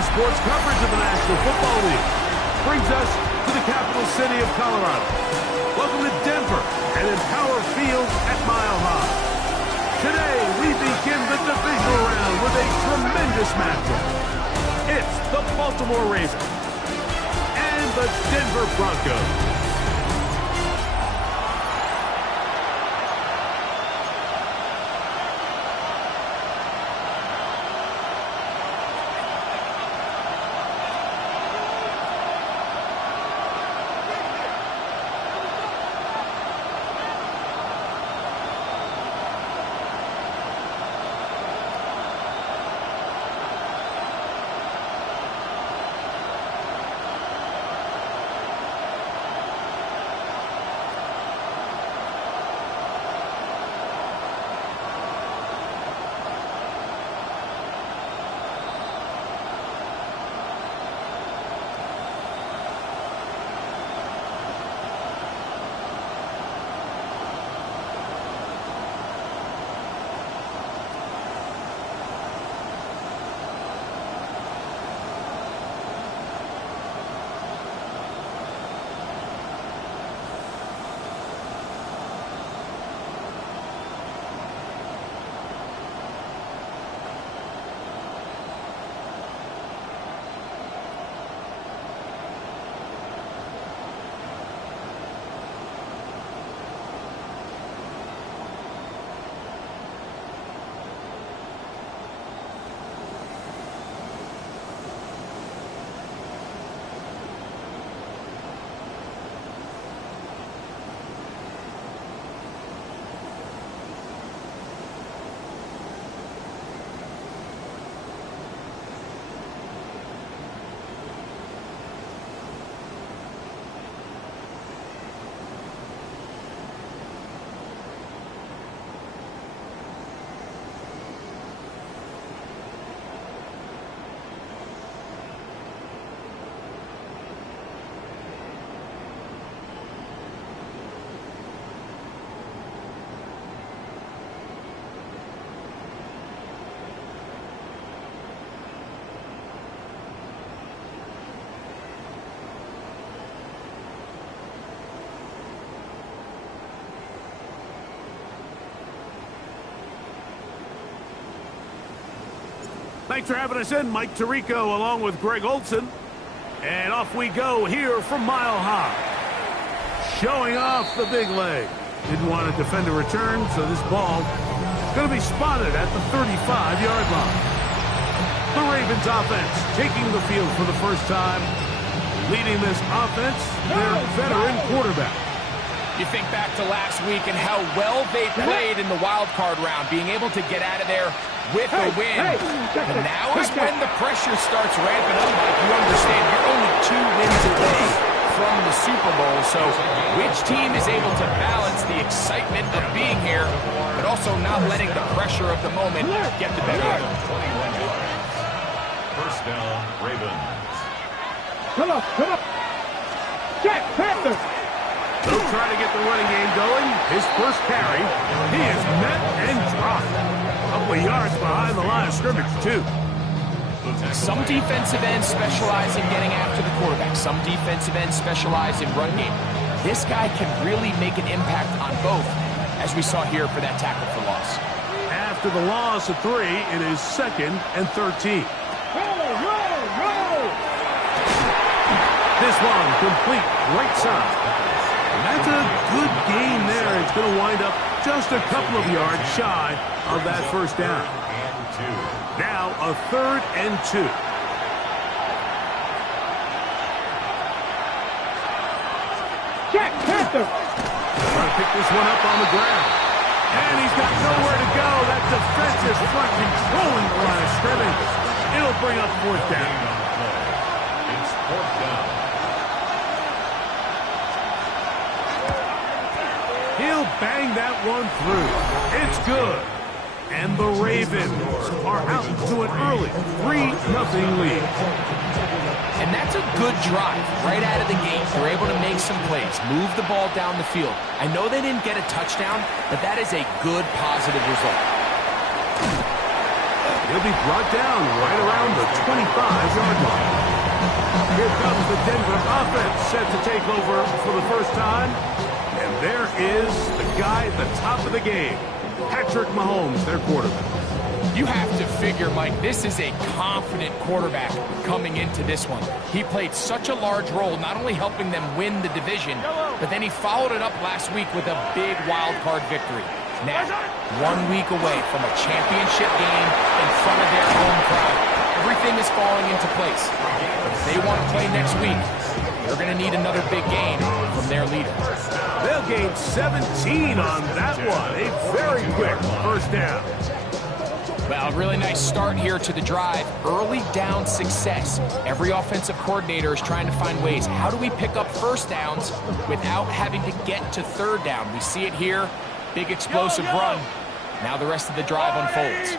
Yesterday's sports coverage of the National Football League brings us to the capital city of Colorado. Welcome to Denver and Empower Field at Mile High. Today, we begin the divisional round with a tremendous matchup. It's the Baltimore Ravens and the Denver Broncos. Thanks for having us in, Mike Tirico, along with Greg Olson. And off we go here from Mile High. Showing off the big leg. Didn't want to defend a return, so this ball is going to be spotted at the 35-yard line. The Ravens offense taking the field for the first time. Leading this offense, their veteran quarterback. You think back to last week and how well they played in the wild card round, being able to get out of there with a win. And now is when the pressure starts ramping up. You understand you're only 2 wins away from the Super Bowl. So which team is able to balance the excitement of being here, but also not letting the pressure of the moment get the better of them? First down, Ravens. Come on. Jack Panther. They'll try to get the running game going. His first carry, he is met and dropped. Couple of yards behind the line of scrimmage, too. Some defensive ends specialize in getting after the quarterback. Some defensive ends specialize in run game. This guy can really make an impact on both, as we saw here for that tackle for loss. After the loss of 3, it is 2nd and 13. This one complete, right side. And that's a good gain there. It's going to wind up just a couple of yards shy of that first down. Now a 3rd and 2. Jack Panther. Trying to pick this one up on the ground. And he's got nowhere to go. That defensive front controlling the line of scrimmage. It'll bring up 4th down. It's 4th down. He'll bang that one through. It's good. And the Ravens are out to an early 3-0 lead. And that's a good drive right out of the gate. They're able to make some plays, move the ball down the field. I know they didn't get a touchdown, but that is a good, positive result. He'll be brought down right around the 25-yard line. Here comes the Denver offense set to take over for the first time. And there is the guy at the top of the game, Patrick Mahomes, their quarterback. You have to figure, Mike, this is a confident quarterback coming into this one. He played such a large role, not only helping them win the division, but then he followed it up last week with a big wild card victory. Now, 1 week away from a championship game in front of their home crowd. Everything is falling into place. But if they want to play next week, they're going to need another big game from their leader. They'll gain 17 on that one. A very quick first down. Well, a really nice start here to the drive. Early down success. Every offensive coordinator is trying to find ways. How do we pick up first downs without having to get to third down? We see it here. Big explosive run. Now the rest of the drive unfolds.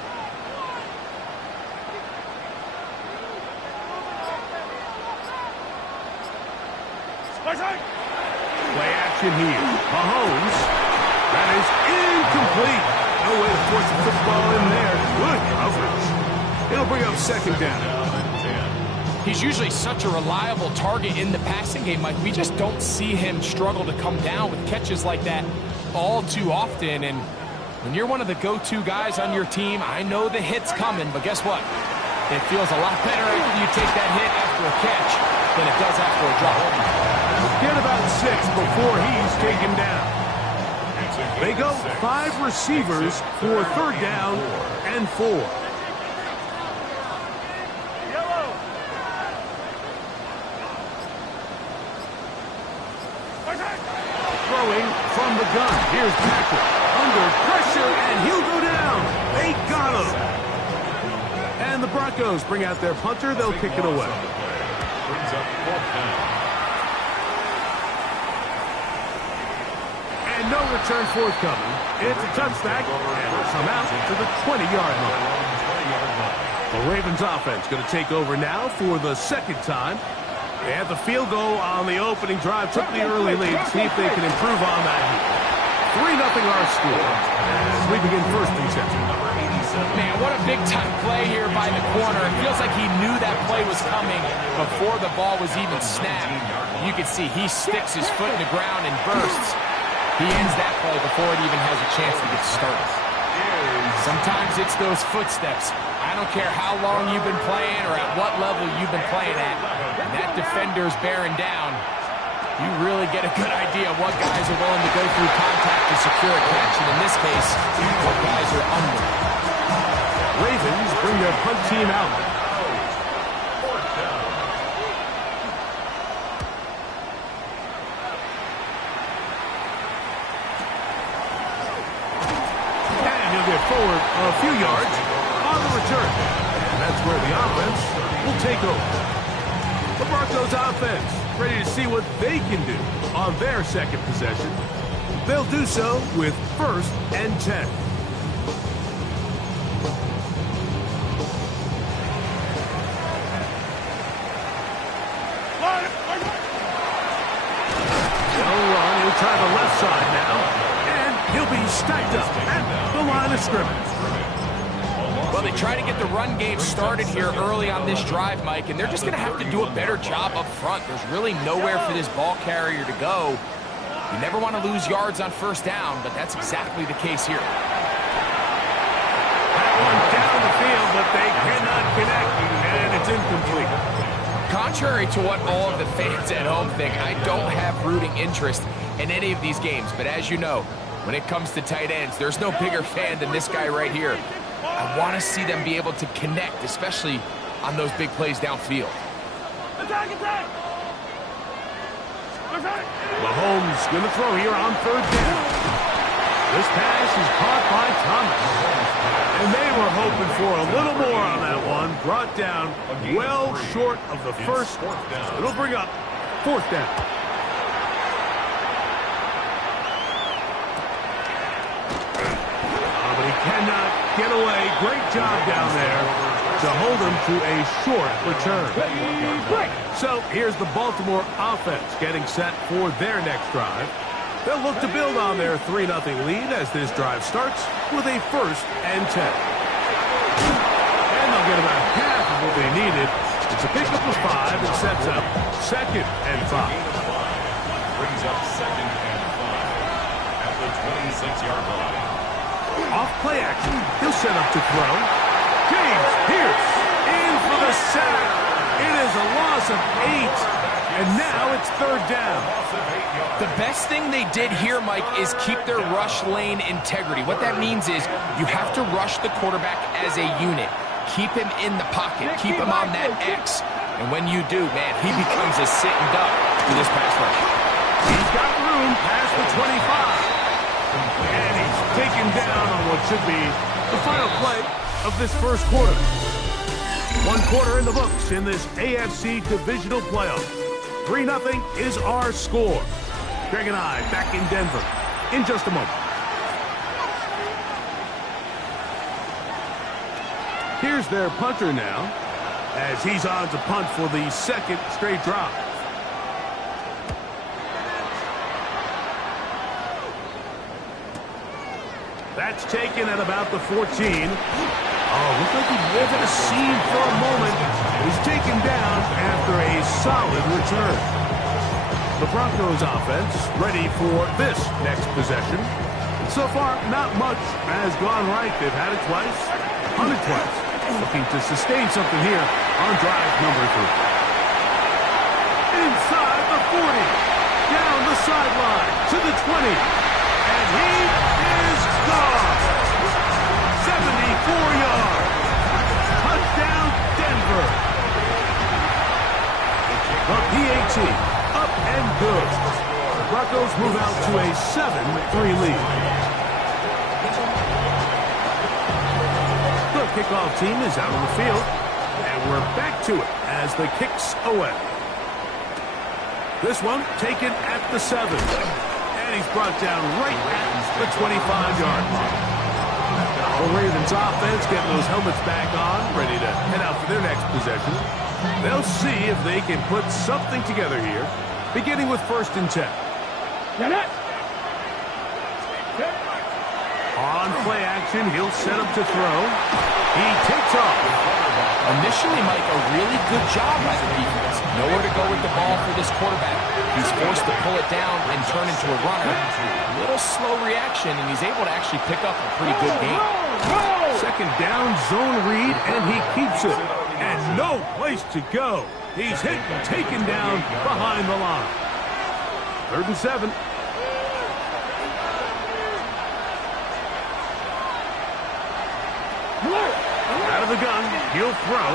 Play action here. Mahomes. That is incomplete. No way to force the football in there. Good coverage. It'll bring up second down. He's usually such a reliable target in the passing game, Mike. We just don't see him struggle to come down with catches like that all too often. And when you're one of the go-to guys on your team, I know the hit's coming, but guess what? It feels a lot better after you take that hit after a catch than it does after a drop. Get about 6 before he's taken down. They go 5 receivers for third down and 4. Throwing from the gun. Here's Patrick. Under pressure, and he'll go down. They got him. And the Broncos bring out their punter. They'll kick it away. Brings up fourth down. And no return forthcoming. It's a touchback, and it'll come out to the 20-yard line. The Ravens offense going to take over now for the second time. They had the field goal on the opening drive, took the early lead, see if they can improve on that. 3-0 our score. As we begin first and 10. Man, what a big-time play here by the corner. It feels like he knew that play was coming before the ball was even snapped. You can see he sticks his foot in the ground and bursts. He ends that play before it even has a chance to get started. Sometimes it's those footsteps. I don't care how long you've been playing or at what level you've been playing at. When that defender's bearing down, you really get a good idea of what guys are willing to go through contact to secure a catch, and in this case, what guys are under. Ravens bring their punt team out. And he'll get forward a few yards on the return. And that's where the offense will take over. The Broncos offense ready to see what they can do on their second possession. They'll do so with first and 10. They'll run. He'll try the left side now. And he'll be stacked up at the line of scrimmage. Well, they try to get the run game started here early on this drive, Mike, and they're just going to have to do a better job up front. There's really nowhere for this ball carrier to go. You never want to lose yards on first down, but that's exactly the case here. That one down the field, but they cannot connect, and it's incomplete. Contrary to what all of the fans at home think, I don't have rooting interest in any of these games, but as you know, when it comes to tight ends, there's no bigger fan than this guy right here. I want to see them be able to connect, especially on those big plays downfield. Mahomes going to throw here on third down. This pass is caught by Thomas. And they were hoping for a little more on that one. Brought down well short of the first. It'll bring up fourth down. But he cannot get away. Great job down there to hold him to a short return. So here's the Baltimore offense getting set for their next drive. They'll look to build on their 3-0 lead as this drive starts with a first and 10. they'll get about half of what they needed. It's a pickup of 5 and sets up 2nd and 5. Brings up 2nd and 5 at the 26-yard line. Off play action, he'll set up to throw. James Pierce in for the sack. It is a loss of 8. And now it's 3rd down. The best thing they did here, Mike, is keep their rush lane integrity. What that means is you have to rush the quarterback as a unit. Keep him in the pocket. Keep him on that X. And when you do, man, he becomes a sitting duck to this pass rush. He's got room past the 25. And he's taken down on what should be the final play of this first quarter. 1 quarter in the books in this AFC Divisional Playoff. 3-0 is our score. Greg and I back in Denver in just a moment. Here's their punter now as he's on to punt for the 2nd straight drive. That's taken at about the 14. Oh, looked like he lived a scene for a moment. He's taken down after a solid return. The Broncos offense ready for this next possession. So far, not much has gone right. They've had it twice, punted twice. Looking to sustain something here on drive number 3. Inside the 40. Down the sideline to the 20. And he is gone. 74 yards. Touchdown, Denver. The PAT up and good. The Broncos move out to a 7-3 lead. The kickoff team is out on the field, and we're back to it as the kicks away. This one taken at the 7, and he's brought down right at the 25-yard line. The Ravens offense getting those helmets back on, ready to head out for their next possession. They'll see if they can put something together here, beginning with 1st and 10. On play action, he'll set up to throw. He takes off. Initially, Mike, a really good job by the defense. Nowhere to go with the ball for this quarterback. He's forced to pull it down and turn into a runner. A little slow reaction, and he's able to actually pick up a pretty good game. 2nd down, zone read, and he keeps it. And no place to go. He's hit and taken down behind the line. 3rd and 7. Out of the gun, he'll throw.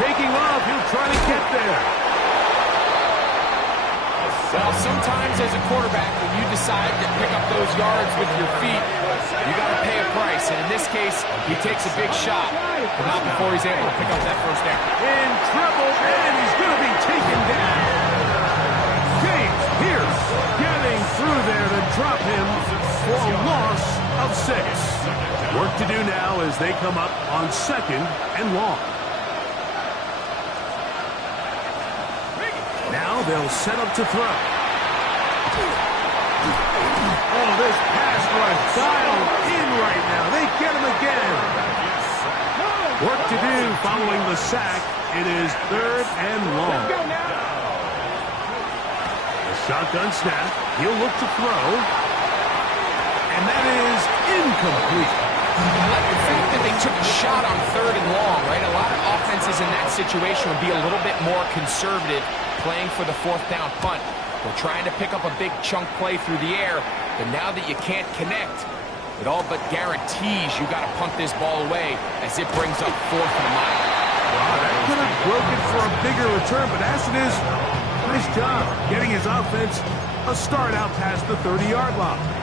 Taking off, he'll try to get there. Well, sometimes as a quarterback, when you decide to pick up those yards with your feet, you got to pay a price. And in this case, he takes a big shot, but not before he's able to pick up that 1st down. In trouble, and he's going to be taken down. James Pierce getting through there to drop him for a loss of 6. Work to do now as they come up on 2nd and long. Now they'll set up to throw. Oh, this pass rush dialed in right now. They get him again. Work to do following the sack. It is 3rd and long. The shotgun snap. He'll look to throw. And that is incomplete. I like the fact that they took a shot on 3rd and long, right? A lot of offenses in that situation would be a little bit more conservative playing for the 4th down punt. They're trying to pick up a big chunk play through the air, but now that you can't connect, it all but guarantees you got to punt this ball away as it brings up 4th and a mile. Wow, that could have broken for a bigger return, but as it is, nice job getting his offense a start out past the 30-yard line.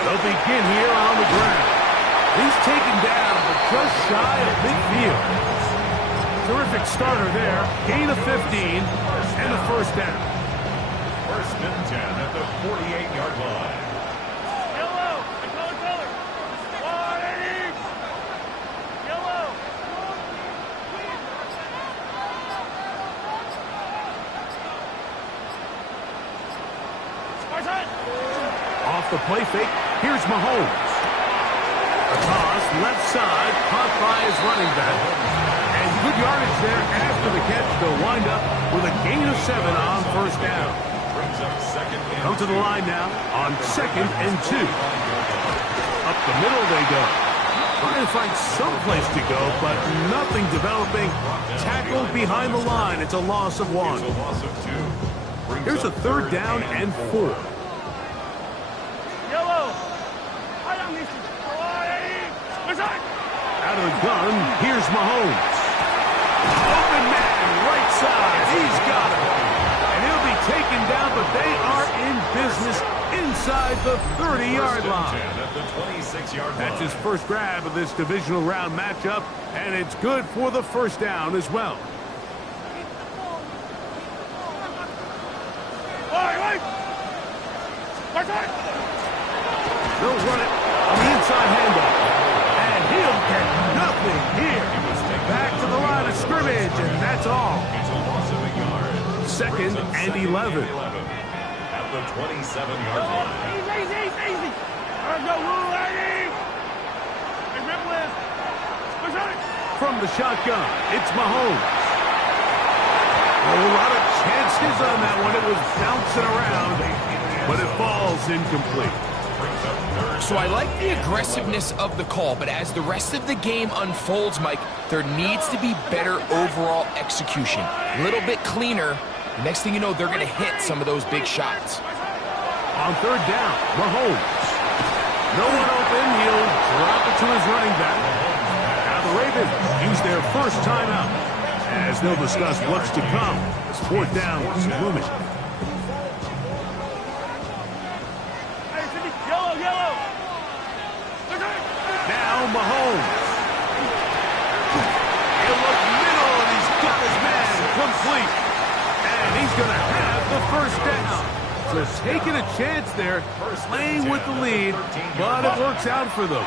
They'll begin here on the ground. He's taken down, but just shy of midfield. Terrific starter there. Gain of 15 and a 1st down. 1st and 10 at the 48-yard line. Yellow! Color! 180! Yellow! Off the play fake, here's Mahomes. A toss, left side, caught by his running back. And good yardage there after the catch. They'll wind up with a gain of 7 on first down. Come to the line now on 2nd and 2. Up the middle they go. Trying to find some place to go, but nothing developing. Tackled behind the line. It's a loss of 1. Here's a 3rd down and 4. Out of the gun, here's Mahomes. Open man, right side. He's got him. And he'll be taken down, but they are in business inside the 30-yard line. That's his first grab of this divisional round matchup, and it's good for the first down as well. They'll run it on the inside handoff. And he'll get nothing here. Back to the line of scrimmage, and that's all. 2nd and 11. At the 27-yard line. Easy. From the shotgun, it's Mahomes. A lot of chances on that one. It was bouncing around, but it falls incomplete. So I like the aggressiveness of the call, but as the rest of the game unfolds, Mike, there needs to be better overall execution. A little bit cleaner. The next thing you know, they're going to hit some of those big shots. On 3rd down, Mahomes. No one open. He'll drop it to his running back. Now the Ravens use their first timeout, as they'll discuss what's to come. As 4th down is looming. Now Mahomes. He'll look middle, and he's got his man complete. And he's going to have the first down. So taking a chance there, playing with the lead, but it works out for them.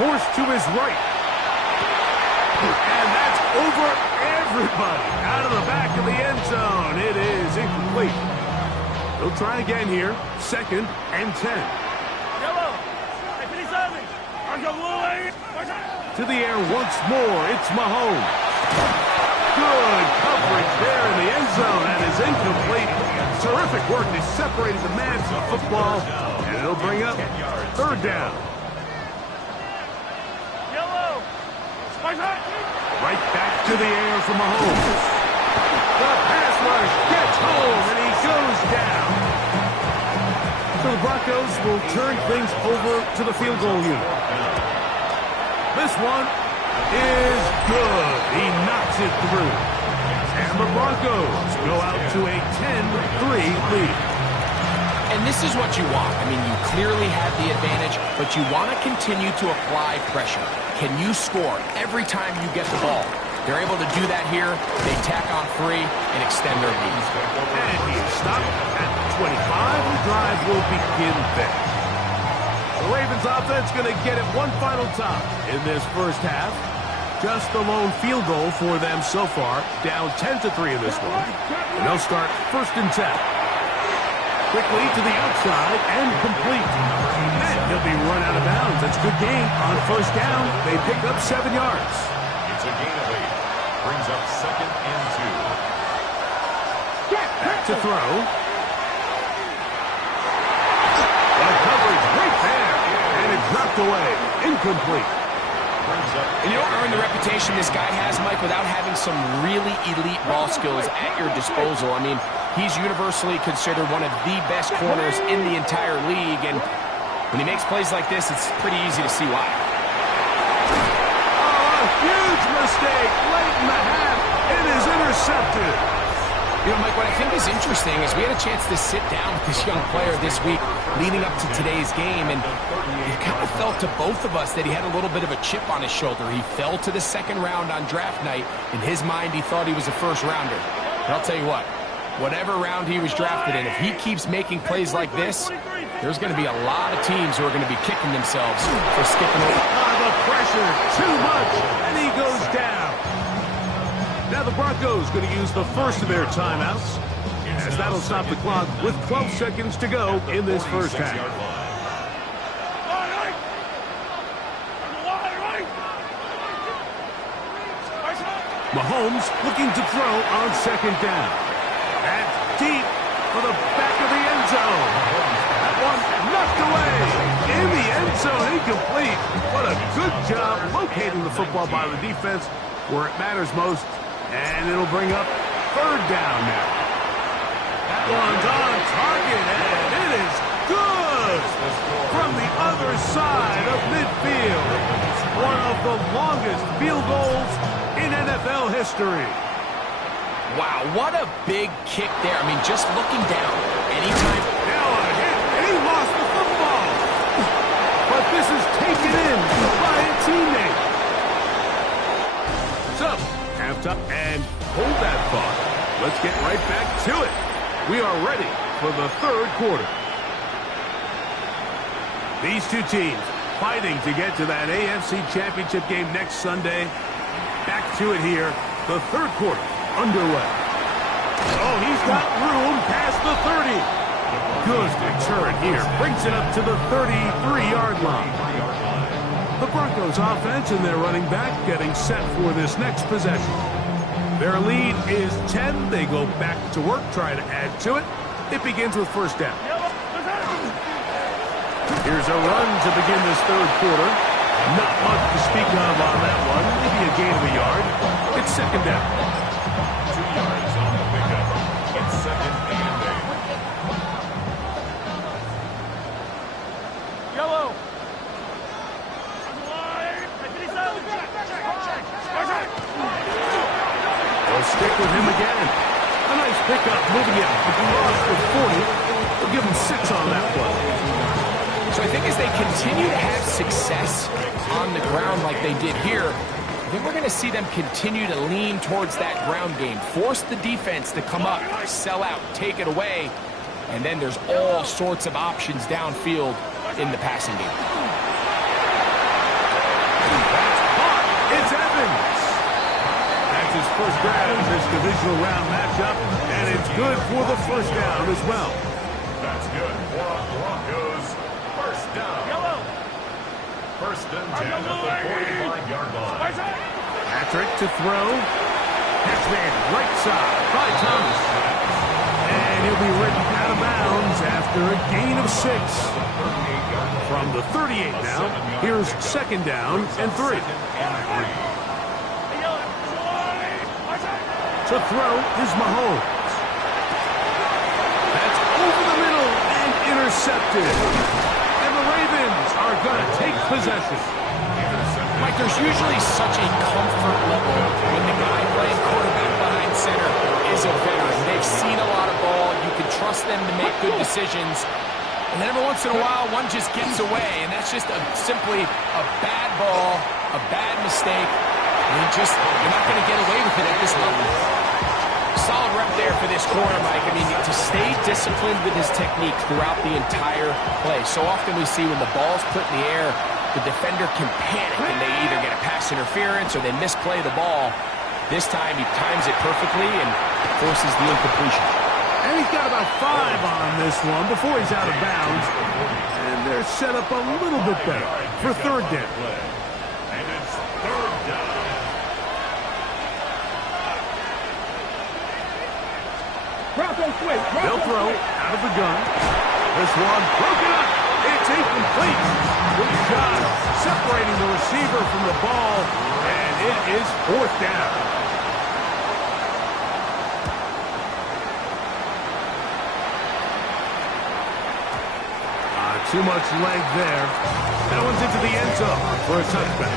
Forced to his right. And that's over everybody. Out of the back of the end zone. It is incomplete. They'll try again here. 2nd and 10. To the air once more. It's Mahomes. Good coverage there in the end zone, and is incomplete. Terrific work. They separated the man from the football, and it'll bring up 3rd down. Right back to the air for Mahomes. The pass rush gets home, and he goes down. So the Broncos will turn things over to the field goal unit. This one is good. He knocks it through. And the Broncos go out to a 10-3 lead. And this is what you want. I mean, you clearly have the advantage, but you want to continue to apply pressure. Can you score every time you get the ball? They're able to do that here. They tack on 3 and extend their lead. And he's stopped at 25. The drive will begin there. The Ravens offense going to get it one final time in this first half. Just the lone field goal for them so far. Down 10-3 in this one. And they'll start 1st and 10. Quickly to the outside and complete. And he'll be run out of bounds. That's a good gain on 1st down. They pick up 7 yards. It's a gain of 8. Brings up 2nd and 2. Back to throw. The coverage right there. And it dropped away. Incomplete. And you don't earn the reputation this guy has, Mike, without having some really elite ball skills at your disposal. I mean, he's universally considered one of the best corners in the entire league, and when he makes plays like this, it's pretty easy to see why. Oh, a huge mistake late in the half. It is intercepted. You know, Mike, what I think is interesting is we had a chance to sit down with this young player this week leading up to today's game, and it kind of felt to both of us that he had a little bit of a chip on his shoulder. He fell to the 2nd round on draft night. In his mind, he thought he was a 1st rounder. But I'll tell you what, whatever round he was drafted in, if he keeps making plays like this, there's going to be a lot of teams who are going to be kicking themselves for skipping over. The pressure, too much, and he goes down. Now the Broncos going to use the first of their timeouts. as that'll stop the clock with 12 seconds to go in this first half. Mahomes looking to throw on second down. And deep for the back of the end zone. That one knocked away. In the end zone, incomplete. What a good job locating the football by the defense where it matters most. And it'll bring up third down now. That one's on target, and it is good from the other side of midfield. One of the longest field goals in NFL history. Wow, what a big kick there. I mean, just looking down, anytime. Now a hit, and he lost the football. But this is taken in by a teammate. So, halftime, and hold that thought. Let's get right back to it. We are ready for the third quarter. These two teams fighting to get to that AFC Championship game next Sunday. Back to it here. The third quarter underway. Oh, he's got room past the 30. Good return here. Brings it up to the 33-yard line. The Broncos offense and their running back getting set for this next possession. Their lead is 10. They go back to work, try to add to it. It begins with first down. Here's a run to begin this third quarter. Not much to speak of on that one. Maybe a gain of a yard. It's second down. 2 yards on the pickup. It's second and 8. Yellow. They'll stick with him again. A nice pickup, moving it across the 40. We'll give him 6 on that one. So I think as they continue to have success on the ground like they did here, I think we're going to see them continue to lean towards that ground game. Force the defense to come up, sell out, take it away, and then there's all sorts of options downfield in the passing game. It's Evans. That's his first grab in this divisional round matchup, and it's good for the first down as well. That's good for a Broncos first down. Yellow. First and 10 at the 45-yard line. Patrick to throw. Catch man right side by Thomas. And he'll be written out of bounds after a gain of 6. From the 38 now, here's second down and 3. To throw is Mahomes. That's over the middle and intercepted. And the Ravens are going to take possession. Mike, there's usually such a comfort level when the guy playing quarterback behind center is a veteran. They've seen a lot of ball. You can trust them to make good decisions. And then every once in a while, one just gets away, and that's just simply a bad ball, a bad mistake. And you're not going to get away with it at this level. Solid rep there for this corner, Mike. I mean, to stay disciplined with his technique throughout the entire play. So often we see when the ball's put in the air, the defender can panic, and they either get a pass interference or they misplay the ball. This time, he times it perfectly and forces the incompletion. And he's got about 5 on this one before he's out of bounds. And they're set up a little bit better for third down. And it's third down. Broncos swing. They'll throw out of the gun. This one broken up. It's incomplete. Good shot separating the receiver from the ball. And it is fourth down. Too much leg there. That one's into the end zone for a touchback.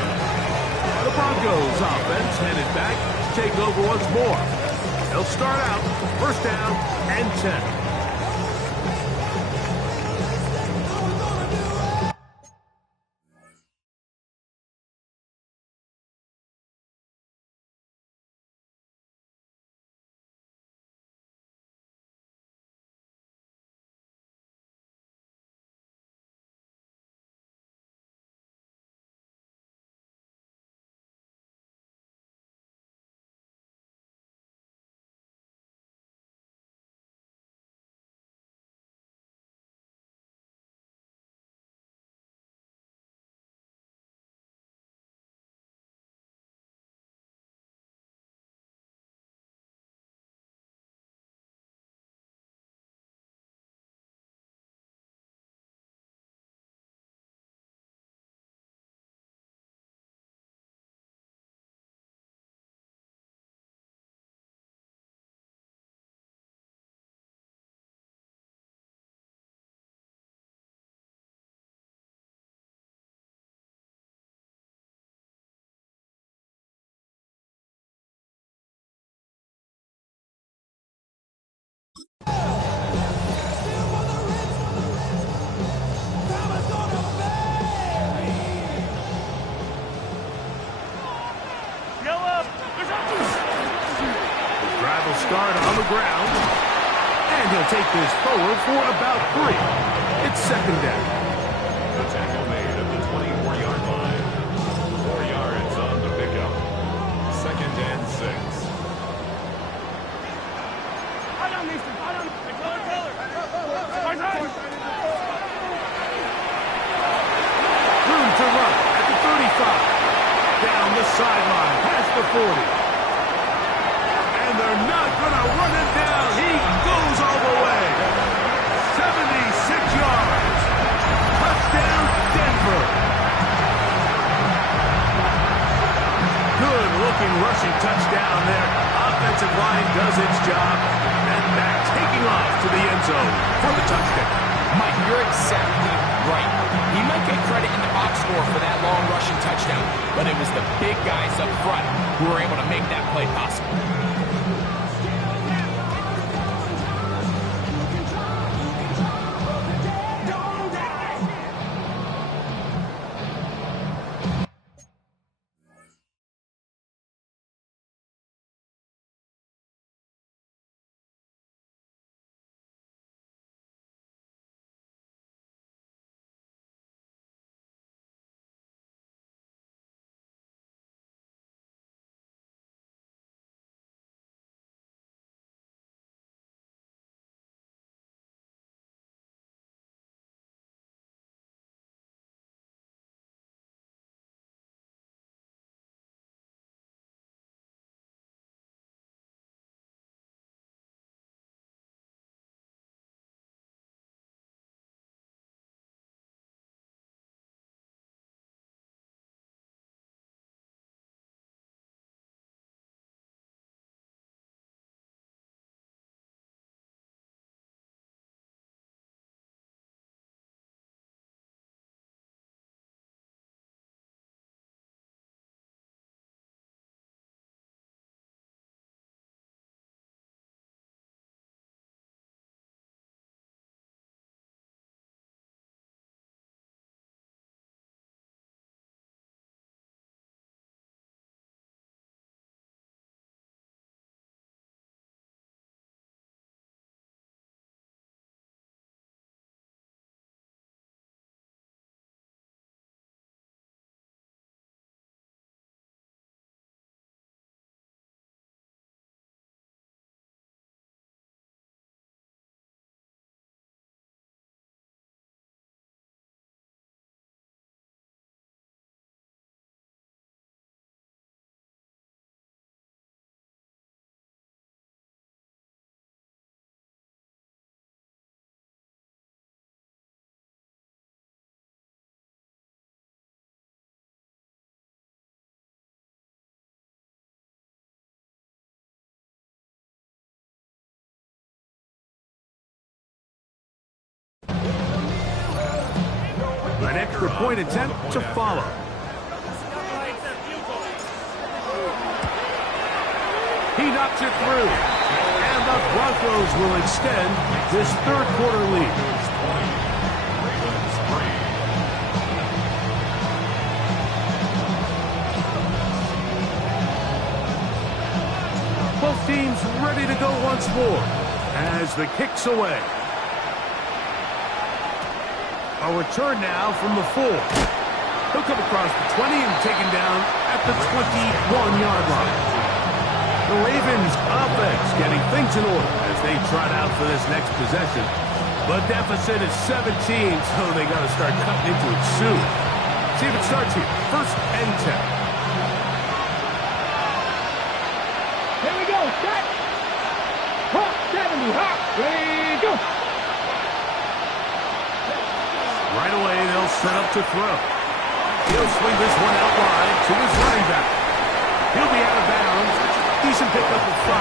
The Broncos offense headed back to take over once more. They'll start out first down and 10. start on the ground. And he'll take this forward for about 3. It's second down. The tackle made at the 24-yard line. 4 yards on the pickup. Second and 6. Room to run at the 35. Down the sideline, past the 40. And they're not going to run it down. He goes all the way. 76 yards. Touchdown, Denver. Good-looking rushing touchdown there. Offensive line does its job. And back taking off to the end zone for the touchdown. Mike, you're exactly right. He might get credit in the box score for that long rushing touchdown, but it was the big guys up front who were able to make that play possible. An extra point attempt to follow. He knocks it through. And the Broncos will extend this third quarter lead. Ravens 3. Both teams ready to go once more as the kick's away. A return now from the 4. He'll come across the 20 and taken down at the 21-yard line. The Ravens offense getting things in order as they trot out for this next possession. The deficit is 17, so they got to start cutting into it soon. See if it starts here. First and 10. Here we go, set. Hop, 70, hop, ready, go. Right away, they'll set up to throw. He'll swing this one out wide to his running back. He'll be out of bounds. Decent pickup of 5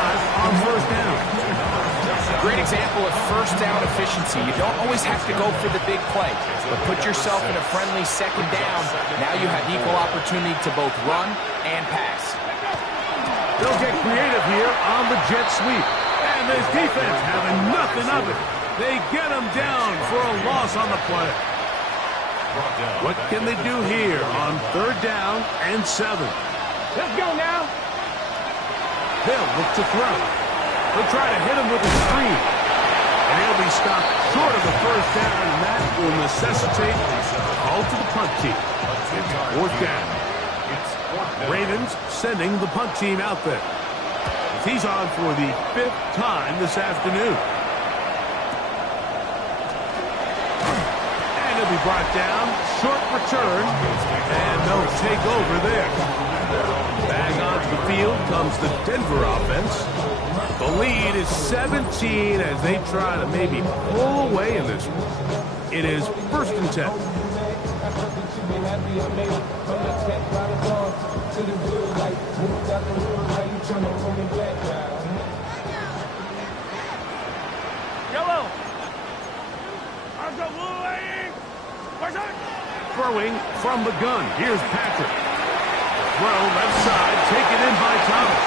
on first down. Great example of first down efficiency. You don't always have to go for the big play, but put yourself in a friendly second down. Now you have equal opportunity to both run and pass. They'll get creative here on the jet sweep. And this defense having nothing of it. They get him down for a loss on the play. What can they do here on third down and 7? Let's go now. They'll look to throw. He'll try to hit him with a screen. And he'll be stopped short of the first down, and that will necessitate a call to the punt team. It's fourth down. Ravens sending the punt team out there. He's on for the 5th time this afternoon. And he'll be brought down. Short return. And they'll take over there. Back onto the field comes the Denver offense. The lead is 17 as they try to maybe pull away in this one. It is 1st and 10. Yellow. I've got blue lane. Where's it? Throwing from the gun. Here's Patrick. Throw left side, taken in by Thomas.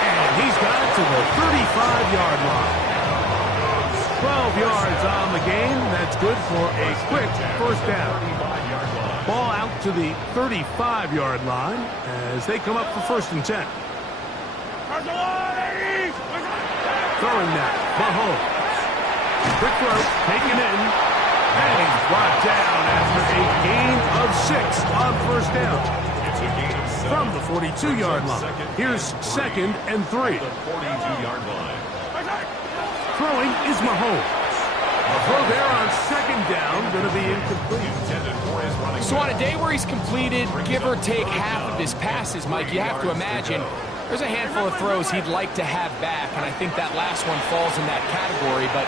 And he's got it to the 35-yard line. 12 yards on the game. That's good for a quick first down. Ball out to the 35-yard line as they come up for 1st and 10. Throwing that. Mahomes. Quick throw, taken in. And he's brought down after a gain of 6 on 1st down. It's a gain of 7. From the 42-yard line. Here's 2nd and 3. The 42-yard line. Throwing is Mahomes. A throw there on 2nd down, going to be incomplete. So on a day where he's completed, give or take half of his passes, Mike, you have to imagine there's a handful of throws he'd like to have back, and I think that last one falls in that category. But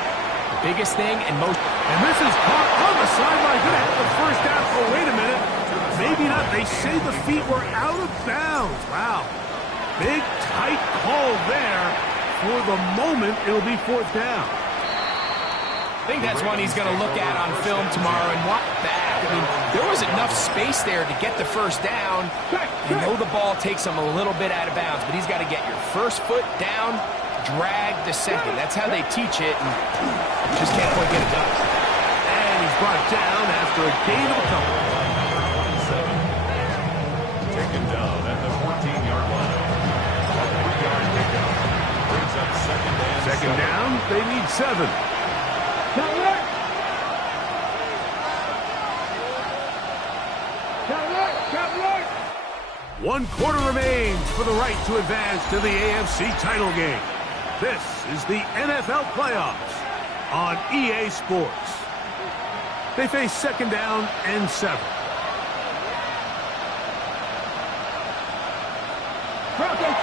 the biggest thing and most... And this is caught on the sideline. Going to have the first down. Oh, wait a minute. Maybe not. They say the feet were out of bounds. Wow. Big, tight call there. For the moment, it'll be 4th down. I think that's one he's going to look at on film tomorrow and watch back. I mean, there was enough space there to get the first down. You know the ball takes him a little bit out of bounds, but he's got to get your first foot down, drag the second. That's how they teach it, and just can't quite get it done. And he's brought down after a gain of a couple. Taken down at the 14-yard line. A 3-yard pickup brings up 2nd and 2nd down, they need 7. One quarter remains for the right to advance to the AFC title game. This is the NFL playoffs on EA Sports. They face 2nd down and 7.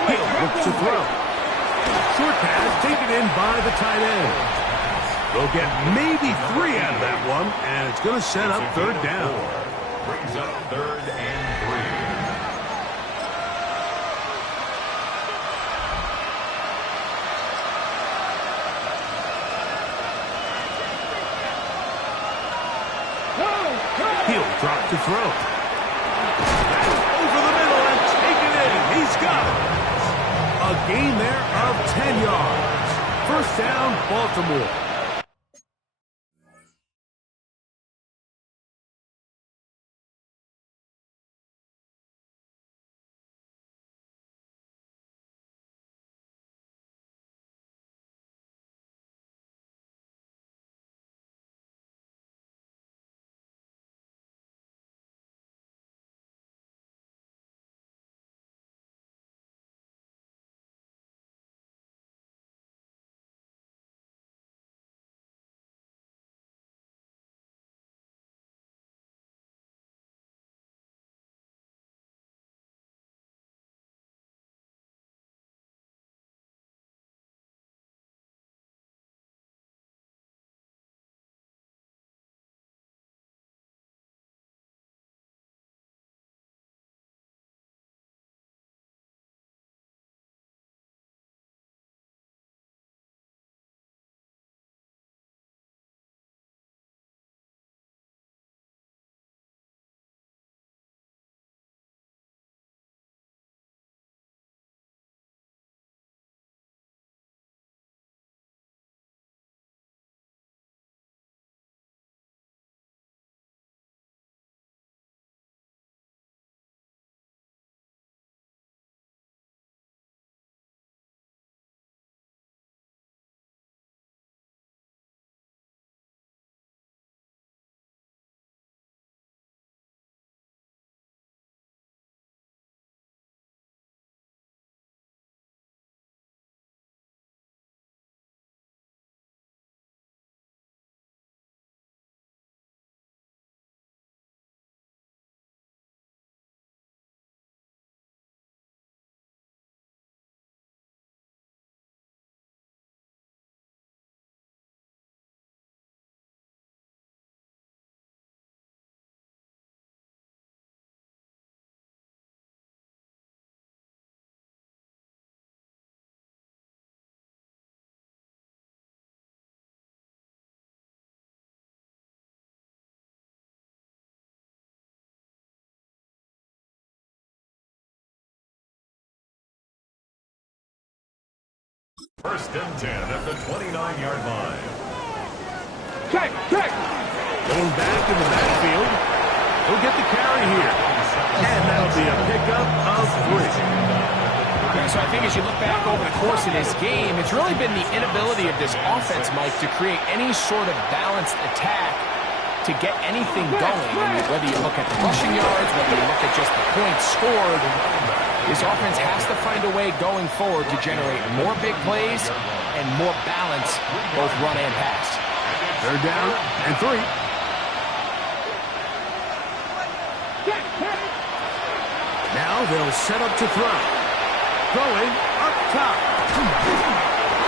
Hill looks to throw. Short pass taken in by the tight end. They'll get maybe 3 out of that one, and it's going to set up 3rd down. brings up 3rd and 3. He'll drop to throw. That's over the middle and taken in. He's got it. A gain there of 10 yards. 1st down, Baltimore. First and 10 at the 29-yard line. Check, check. Going back in the backfield. He'll get the carry here. And that'll be a pickup of 3. Yeah, so I think as you look back over the course of this game, it's really been the inability of this offense, Mike, to create any sort of balanced attack to get anything going. And whether you look at the rushing yards, whether you look at just the points scored, this offense has to find a way going forward to generate more big plays and more balance, both run and pass. They're down and 3. Now they'll set up to throw. Going up top.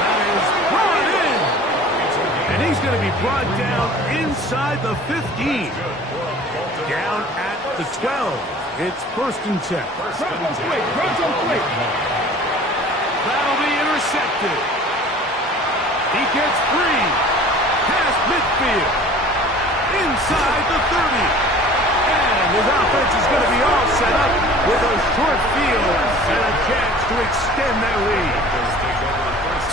That is brought in. And he's going to be brought down inside the 15. Down at the 12. It's first and 10. That'll be intercepted. He gets 3. Past midfield. Inside the 30. And his offense is going to be all set up with a short field and a chance to extend their lead.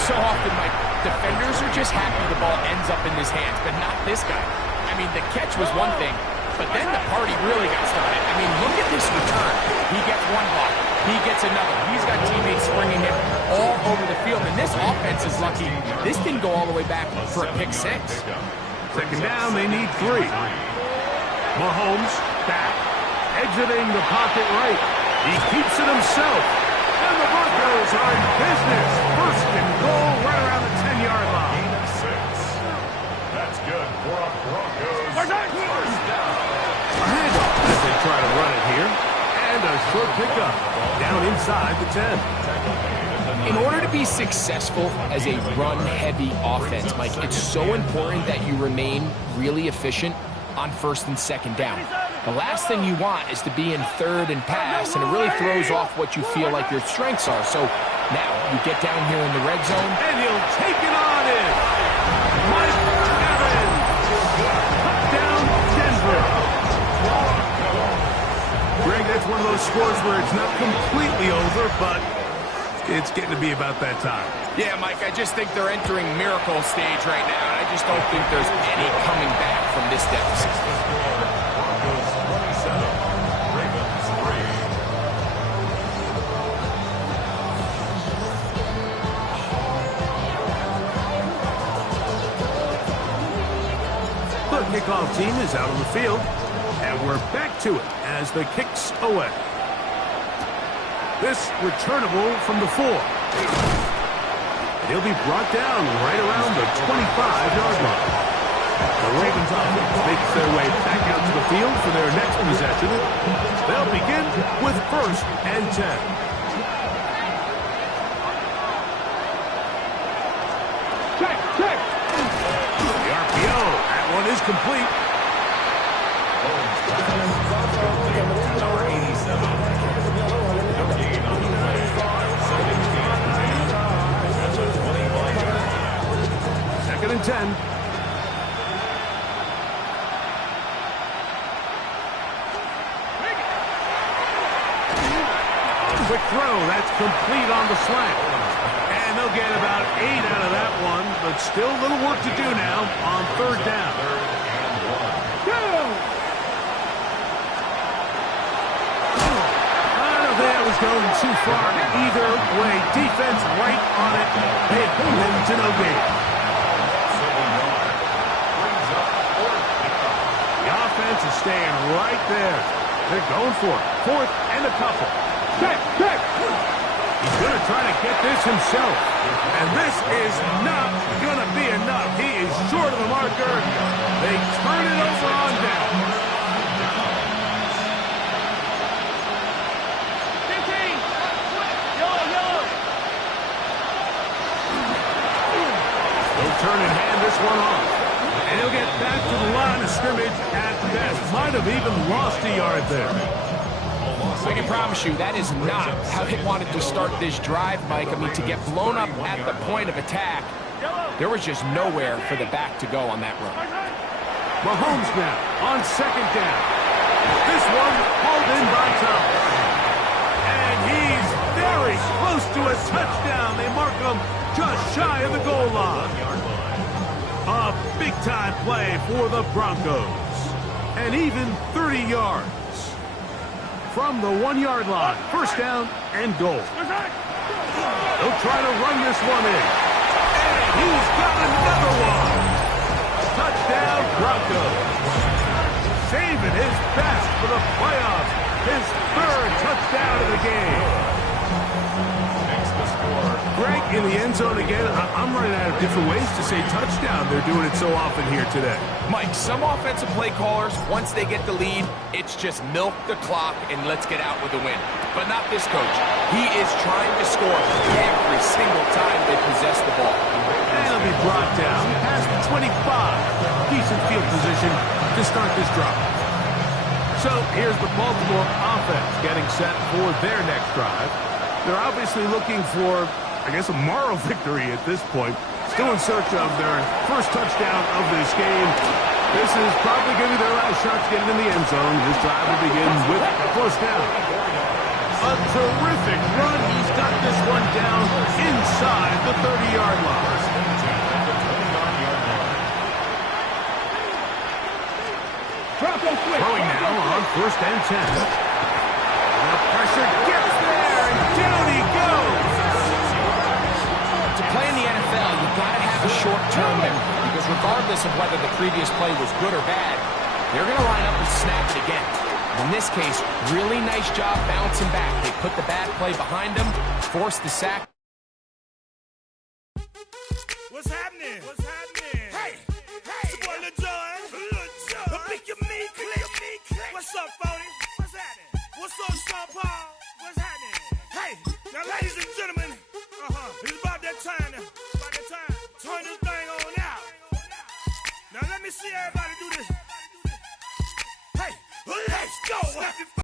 So often, Mike, defenders are just happy the ball ends up in his hands, but not this guy. I mean, the catch was one thing, but then the party really got started. I mean, look at this return. He gets one block. He gets another. He's got teammates springing him all over the field, and this offense is lucky. This didn't go all the way back for a pick 6. Second down, they need 3. Mahomes back, exiting the pocket right. He keeps it himself. And the Broncos are in business. First and goal right around the 10-yard line. 6. That's good for a Broncos first down. A handoff as they try to run it here. And a short pickup down inside the 10. In order to be successful as a run-heavy offense, Mike, it's so important that you remain really efficient on first and second down. The last thing you want is to be in third and pass, and it really throws off what you feel like your strengths are. So now you get down here in the red zone. And he'll take it on in. Mike Evans. Touchdown, Denver. Greg, that's one of those scores where it's not completely over, but it's getting to be about that time. Yeah, Mike, I just think they're entering miracle stage right now, and I just don't think there's any coming back from this deficit. Broncos 27, Ravens 3. The kickoff team is out on the field, and we're back to it as the kick's away. This returnable from the 4. He'll be brought down right around the 25-yard line. The Ravens offense makes their way back out to the field for their next possession. They'll begin with first and 10. Check, check. The RPO, that one is complete. number 87. No gain on the play. Second at the 25-yard line. Second and 10. Quick throw, that's complete on the slant. And they'll get about 8 out of that one, but still a little work to do now on third down. I don't think that was going too far either way. Defense right on it. They pulled him to no gain. The offense is staying right there. They're going for it. Fourth and a couple. Check, check. He's going to try to get this himself. And this is not going to be enough. He is short of the marker. They turn it over on down. 15. Yellow. He'll turn and hand this one off. And he'll get back to the line of scrimmage at best. Might have even lost a yard there. I can promise you that is not how they wanted to start this drive, Mike. I mean, to get blown up at the point of attack, there was just nowhere for the back to go on that run. Mahomes now on second down. This one hauled in by Thomas. And he's very close to a touchdown. They mark him just shy of the goal line. A big-time play for the Broncos. And even 30 yards. From the 1-yard line. First down and goal. They'll try to run this one in. And he's got another one. Touchdown, Broncos. Saving his best for the playoffs. His third touchdown of the game. Makes the score. Greg, in the end zone again. I'm running out of different ways to say touchdown. They're doing it so often here today. Mike, some offensive play callers, once they get the lead, it's just milk the clock and let's get out with a win. But not this coach. He is trying to score every single time they possess the ball. And he'll be brought down past the 25. Decent field position to start this drive. So here's the Baltimore offense getting set for their next drive. They're obviously looking for, I guess, a moral victory at this point. Still in search of their first touchdown of this game. This is probably going to be their last shot to get it in the end zone. This drive will begin with a first down. A terrific run. He's got this one down inside the 30-yard line. Throwing now on first and 10. The pressure gets there, and down he goes. To play in the NFL, you've got to have a short-term memory because regardless of whether the previous play was good or bad, they're going to line up and snap it again. In this case, really nice job bouncing back. They put the bad play behind them, forced the sack. What's happening? What's happening? Hey, it's your boy Lil Jon. The Pick Your Me Click. What's up, Phony? What's happening? What's up, Sean Paul? What's happening? Hey, now ladies and gentlemen, it's about that time. Turn this thing on out. Now let me see everybody do this. Hey, let's go.